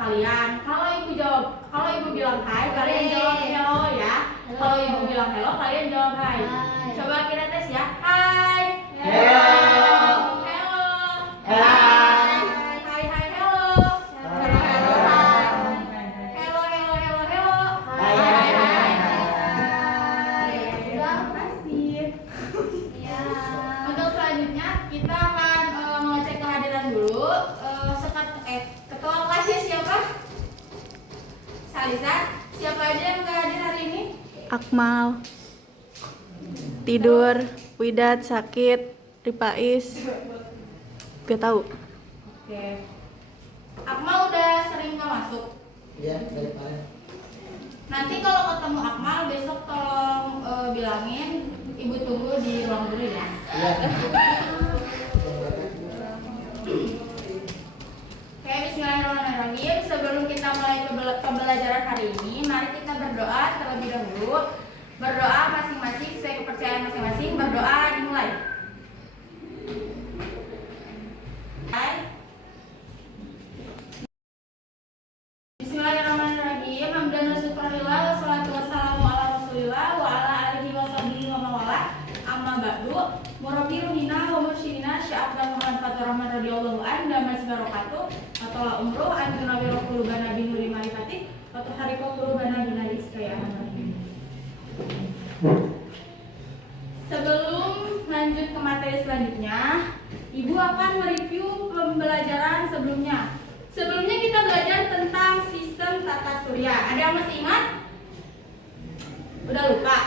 kalian. Kalau ibu bilang hai, kalian jawab hello ya. Kalau ibu bilang hello, kalian jawab hai. Coba kita tes ya. Hai. Hello. Hello. Hai. Hai hai hello. Hello hello hai. Hello hello hello hello. Hai, hai, hai. Terima kasih. Untuk selanjutnya kita akan mengecek kehadiran dulu. Ketua kelasnya siapa? Salisa. Siapa aja yang nggak hadir hari ini? Akmal tidur, Widat sakit, Ripais gak tahu. Oke. Akmal udah sering nggak masuk? Iya, dari kemarin. Nanti kalau ketemu Akmal besok tolong bilangin ibu tunggu di ruang guru ya. Iya. Oke, bismillahirrahmanirrahim. Sebelum kita mulai pembelajaran hari ini, mari kita berdoa terlebih dahulu. Berdoa masing-masing sesuai kepercayaan masing-masing. Berdoa dimulai. Hai. Bismillahirrahmanirrahim. Hamdan wa syukurillah wassalatu wassalamu ala Rasulillah wa ala alihi wa sahbihi wa mawala. Amma ba'du. Murabbi ruhina wa mursyidina Sya'abdan Muhammad Fatur Rahman radhiyallahu anhu damai barakatuh atau la umroh anjuna wa qulubana bi nuri ma'rifati wa tuhariqu qulubana bi nuri istiqamah. Sebelum lanjut ke materi selanjutnya, Ibu akan mereview pembelajaran sebelumnya. Sebelumnya kita belajar tentang sistem tata surya. Ada yang masih ingat? Udah lupa?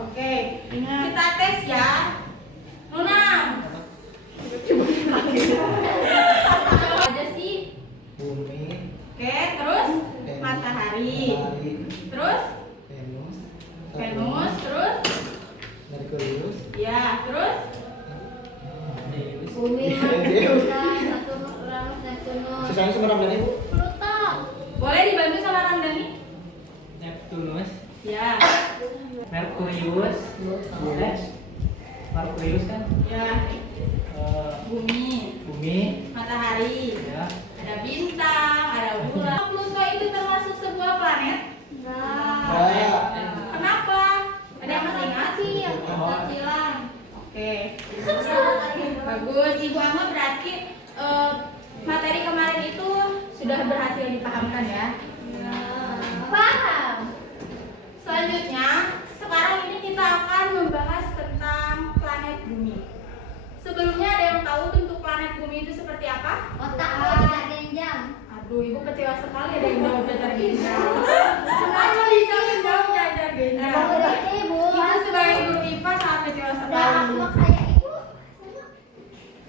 Oke, kita tes ya. Nuna. Apa aja sih? Bumi, Oke, terus matahari. Terus Venus, terus Merkurius, ya, terus Bumi, Deus. Saturnus, Uranus, Neptunus, Sisanya sama Ramdan Ibu. Pluto. boleh dibantu sama Ramdhani? Neptunus, Ya, Merkurius, Merkurius kan, ya. Bumi, Bumi, matahari, ya, ada bintang, ada bulan. Pluto itu termasuk sebuah planet. Saya. Kenapa? Ada yang masih ingat? Kecil, kecilan. Oke. Bagus, Ibu Amma berarti materi kemarin itu sudah berhasil dipahamkan ya. Paham. Selanjutnya, sekarang ini kita akan membahas tentang planet bumi. Sebelumnya ada yang tahu bentuk planet bumi itu seperti apa? Otak tidak genjang. Aduh, Ibu kecewa sekali ada yang jawab jajar genjang. Kenapa bisa menjawab jajar genjang? Emang udah Ibu. Ibu sebagai guru IPA sangat kecewa Udah sekali. aku kayak Ibu.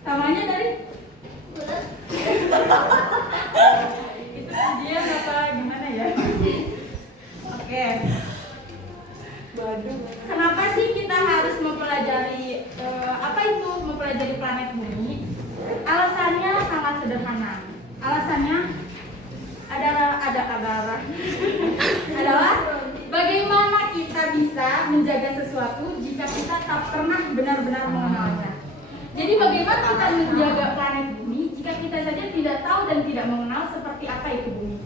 Tamanya dari Bulat. itu dia apa gimana ya? Oke. Kenapa sih kita harus mempelajari apa itu mempelajari planet bumi? Alasannya sangat sederhana. Alasannya adalah bagaimana kita bisa menjaga sesuatu jika kita tak pernah benar-benar mengenalnya. Jadi bagaimana kita menjaga planet bumi jika kita saja tidak tahu dan tidak mengenal seperti apa itu bumi?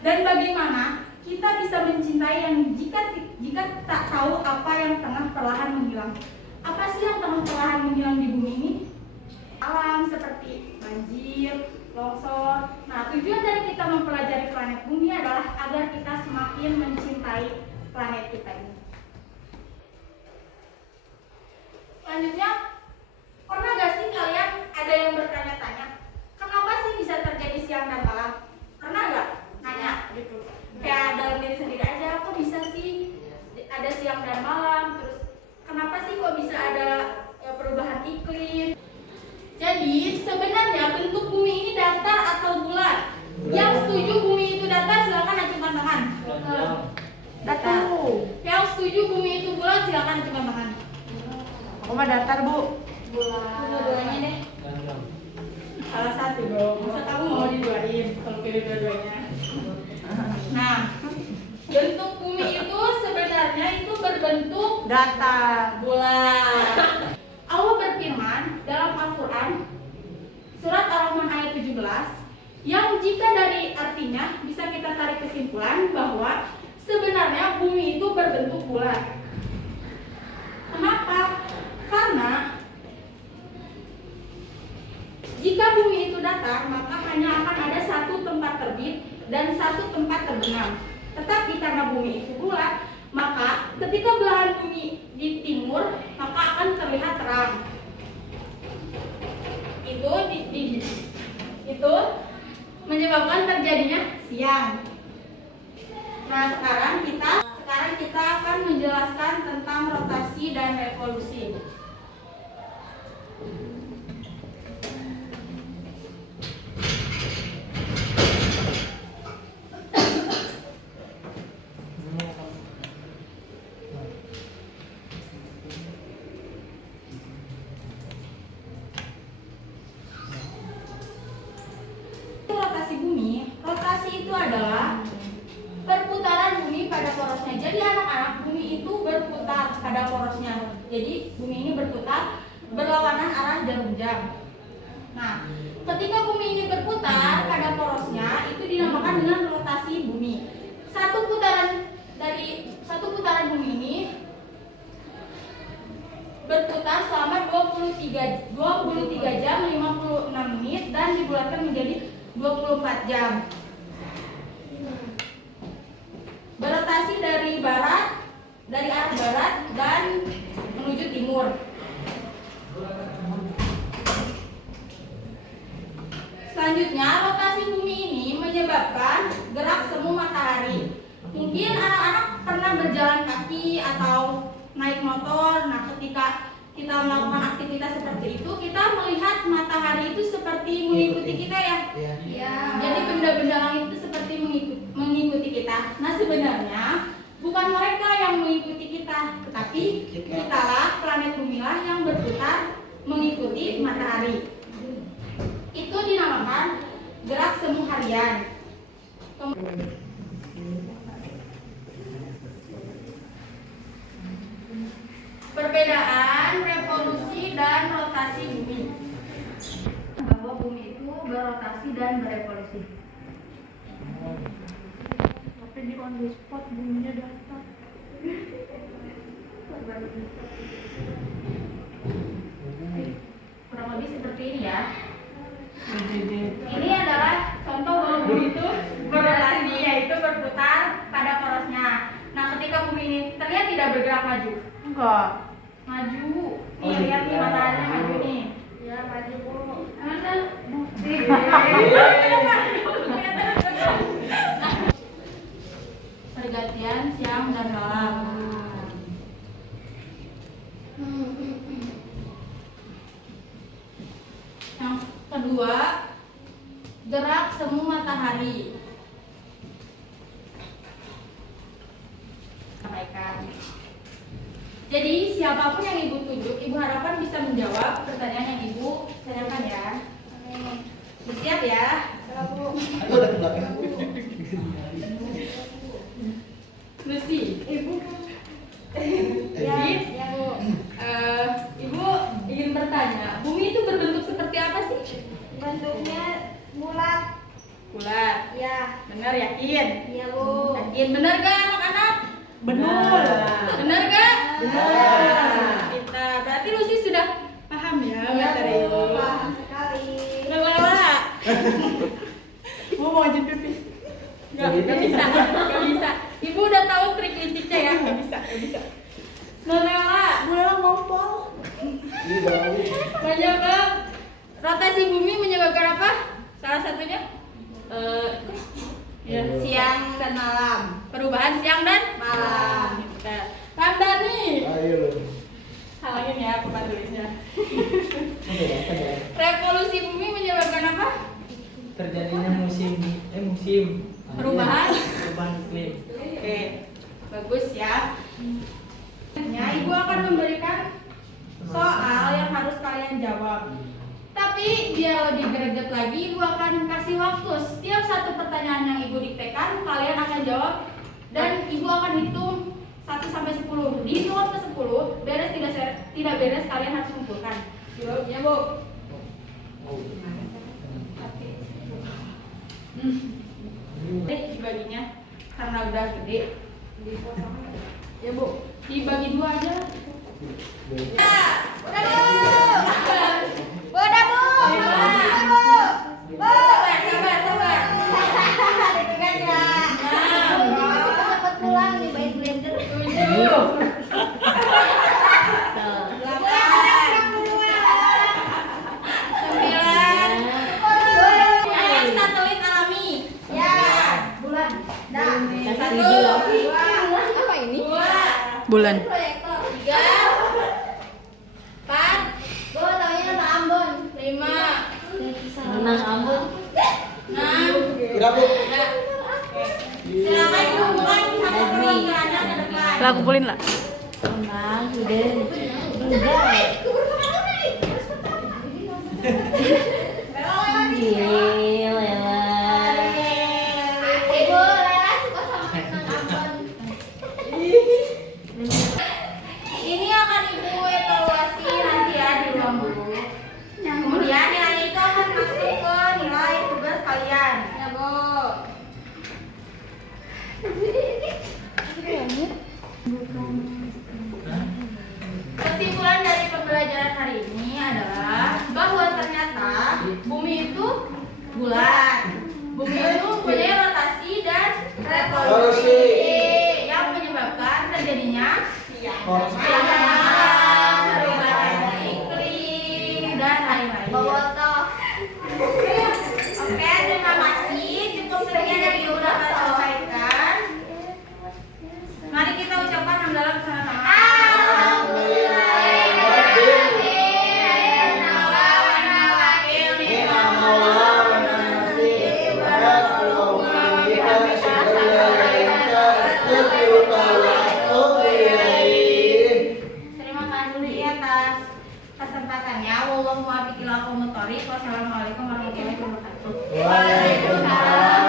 Dan bagaimana kita bisa mencintai yang jika tak tahu apa yang tengah perlahan menghilang? Apa sih yang tengah perlahan menghilang di bumi ini? Alam seperti banjir, longsor. Nah, tujuan dari kita mempelajari planet bumi adalah agar kita semakin mencintai planet kita ini. Selanjutnya, pernah gak sih kalian ada yang bertanya-tanya, kenapa sih bisa terjadi siang dan malam? Pernah gak nanya gitu? Kayak dalam diri sendiri aja, kok bisa sih ada siang dan malam? Terus kenapa sih kok bisa ada perubahan iklim? Jadi sebenarnya bentuk bumi ini datar atau bulat? Yang setuju bumi itu datar silakan acungkan tangan. Datar. Yang setuju bumi itu bulat silakan acungkan tangan. Aku mah datar, Bu. Dua-duanya deh. Salah satu dong. Masa kamu mau diduain kalau pilih dua-duanya? Nah, bentuk bumi itu sebenarnya itu berbentuk Datar. bulat. Allah berfirman dalam Al-Quran surat Ar-Rahman ayat 17 yang jika dari artinya bisa kita tarik kesimpulan bahwa sebenarnya bumi itu berbentuk bulat. Kenapa? Karena jika bumi itu datar, maka hanya akan ada satu tempat terbit dan satu tempat terbenam. Tetapi karena bumi itu bulat, maka ketika belahan bumi di timur, maka akan terlihat terang. Itu menyebabkan terjadinya siang. Nah, sekarang kita akan menjelaskan tentang rotasi dan revolusi. Rotasi bumi, rotasi itu adalah perputaran bumi pada porosnya. Jadi anak-anak, bumi itu berputar pada porosnya. Jadi bumi ini berputar berlawanan arah jarum jam. Nah, ketika bumi ini berputar pada porosnya, itu dinamakan dengan rotasi bumi. Satu putaran bumi ini berputar selama 23 jam 56 menit dan dibulatkan menjadi 24 jam. Berotasi dari arah barat dan menuju timur. Selanjutnya, rotasi bumi ini menyebabkan gerak semu matahari. Mungkin anak-anak pernah berjalan kaki atau naik motor. Nah, ketika kita melakukan aktivitas seperti itu, kita melihat matahari itu seperti mengikuti kita ya. Iya. Jadi benda-benda langit itu seperti mengikuti kita. Nah, sebenarnya bukan mereka yang mengikuti kita, tetapi kitalah, planet bumi lah yang berputar mengikuti matahari. Itu dinamakan gerak semu harian. Perbedaan revolusi dan rotasi bumi. Bahwa bumi itu berotasi dan berevolusi. Tapi di on the spot buminya datar. Kurang lebih seperti ini ya. Ini adalah contoh bahwa bumi itu berotasi, yaitu berputar pada porosnya. Nah, ketika bumi ini terlihat tidak bergerak maju. Enggak. Maju. Nih, lihat nih mataharinya maju nih. Ya, maju Bu. Mana? Pergantian siang dan malam. Yang kedua, gerak semu matahari. Sampaikan. Jadi siapapun yang ibu tunjuk, ibu harapkan bisa menjawab pertanyaan yang ibu tanyakan ya. Bersiap ya. Aku ada ke belakang aku. Lucy, ibu. Ya, Lucy, ya Bu. ibu ingin bertanya, bumi itu berbentuk seperti apa sih? Bentuknya bulat. Bulat. Ya, Benar, yakin? iya Bu. Yakin benar gak anak-anak? Benar. Benar gak? Benar. Kita berarti Lucy sudah paham ya Iya materi Bu, ibu. paham sekali. Lala. Mau wajib pipis. Gak bisa, gak bisa. Ibu udah tahu trik liciknya ya? Gak bisa. Nonela, Mulai ngompol. Ini bau. menyebab rotasi bumi menyebabkan apa? Salah satunya? Ya. Siang dan malam. Perubahan siang dan malam. Kandani. Ayo. Halangin ya papan tulisnya. Oke, apa ya? Revolusi bumi menyebabkan apa? Terjadinya musim Perubahan. iklim. Oke, bagus ya. Ya, ibu akan memberikan soal yang harus kalian jawab. Tapi biar lebih greget lagi, ibu akan kasih waktu. Setiap satu pertanyaan yang ibu diktekan, kalian akan jawab dan ibu akan hitung 1 sampai 10. Di hitungan ke 10, beres tidak beres kalian harus kumpulkan. Ya, Bu. Dibaginya karena udah gede. Ya Bu, dibagi 2 aja. Udah bu. Udah bu. Sabar. Deg-degan ya. Cepet pulang nih main blender. 9. Satuin alami. Ya. Bulan. Dah. 1, Apa ini? 2, Bulan. Proyektor. 3, 4, Bu, taunya nama Ambon. 5, Menang Ambon. 6. Udah bu. Silakan dihubungkan sama perwakilannya ke depan. Lah kumpulin lah. Menang, udah. Enggak. Ibu, Lela suka sama menang Ambon. Ini akan Ibu evaluasi nanti ya di ruang guru. Kemudian nilai itu akan masuk ke nilai tugas kalian. Ya, Bu. Kesimpulan dari pembelajaran hari ini adalah bahwa ternyata bumi itu bulat. Bumi itu mempunyai rotasi dan revolusi yang menyebabkan terjadinya perubahan iklim dan lain-lain. Bobotoh. Oke, terima kasih. Cukup sekian dari Ibu dapat sampaikan. Mari kita ucapkan hamdalah bersama-sama. Terima kasih atas kesempatannya. Wallahu muwaffiq ila aqwamit thoriq. Wassalamualaikum warahmatullahi wabarakatuh. Waalaikumsalam.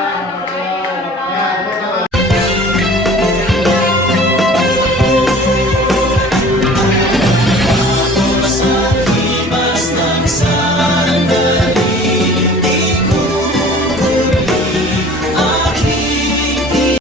Mas nangsa